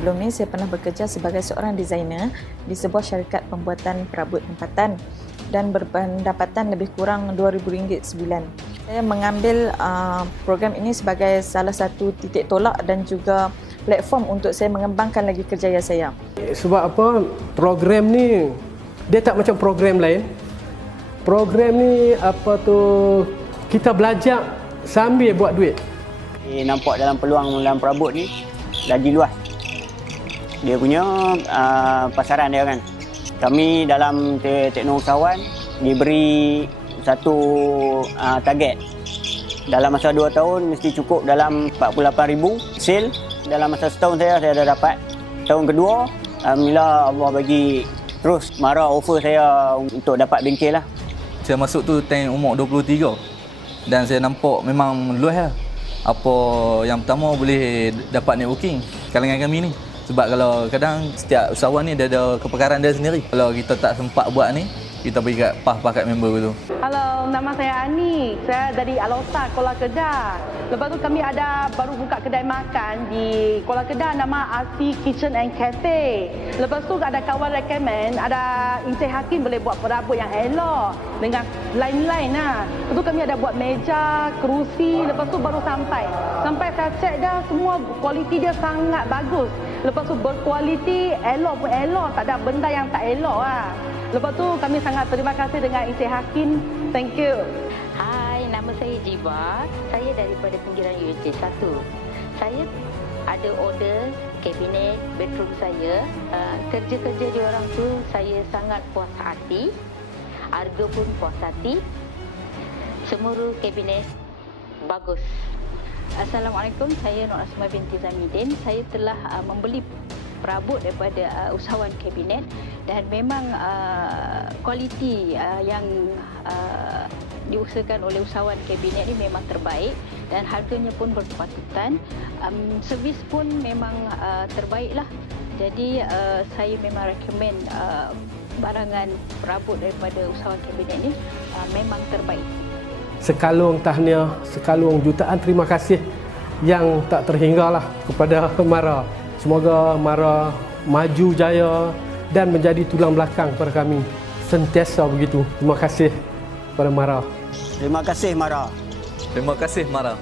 Sebelum ni saya pernah bekerja sebagai seorang designer di sebuah syarikat pembuatan perabot tempatan dan berpendapatan lebih kurang RM2,000 sebulan. Saya mengambil program ini sebagai salah satu titik tolak dan juga platform untuk saya mengembangkan lagi kerjaya saya. Sebab apa? Program ni dia tak macam program lain. Program ni kita belajar sambil buat duit. Nampak dalam peluang dalam perabot ni lagi luas. Dia punya pasaran dia kan. Kami dalam teknologi usahawan diberi satu target. Dalam masa 2 tahun mesti cukup dalam 48,000 sale. Dalam masa setahun saya dah dapat. Tahun kedua, alhamdulillah Allah bagi terus marah offer saya untuk dapat bengkel lah. Saya masuk tu time umur 23 dan saya nampak memang luas lah. Apa yang pertama boleh dapat networking kalangan kami ni. Sebab kalau kadang setiap usahawan ni dia ada kepakaran dia sendiri. Kalau kita tak sempat buat ni, kita pergi kat PAH kat member tu. Halo, nama saya Ani. Saya dari Alota, Kuala Kedah. Lepas tu kami ada baru buka kedai makan di Kuala Kedah nama RC Kitchen and Cafe. Lepas tu ada kawan recommend, ada Encik Hakim boleh buat perabot yang elok dengan line-line lah. Lepas tu kami ada buat meja, kerusi, lepas tu baru sampai. Sampai saya cek dah semua kualiti dia sangat bagus. Lepas tu berkualiti, elok pun elok, tak ada benda yang tak elok lah. Lepas tu kami sangat terima kasih dengan Encik Hakim. Thank you. Hai, nama saya Jiba. Saya daripada pinggiran UJ 1. Saya ada order kabinet bedroom saya. Kerja-kerja diorang tu saya sangat puas hati. Harga pun puas hati. Semua kabinet bagus. Assalamualaikum, saya Nur Asma binti Zamidin. Saya telah membeli perabot daripada usahawan kabinet dan memang kualiti yang diusahakan oleh usahawan kabinet ini memang terbaik dan harganya pun berkepatutan. Servis pun memang terbaiklah. Jadi saya memang recommend barangan perabot daripada usahawan kabinet ini memang terbaik. Sekalung tahniah, sekalung jutaan terima kasih yang tak terhinggalah kepada Mara. Semoga Mara maju jaya dan menjadi tulang belakang kepada kami. Sentiasa begitu. Terima kasih kepada Mara. Terima kasih Mara. Terima kasih Mara.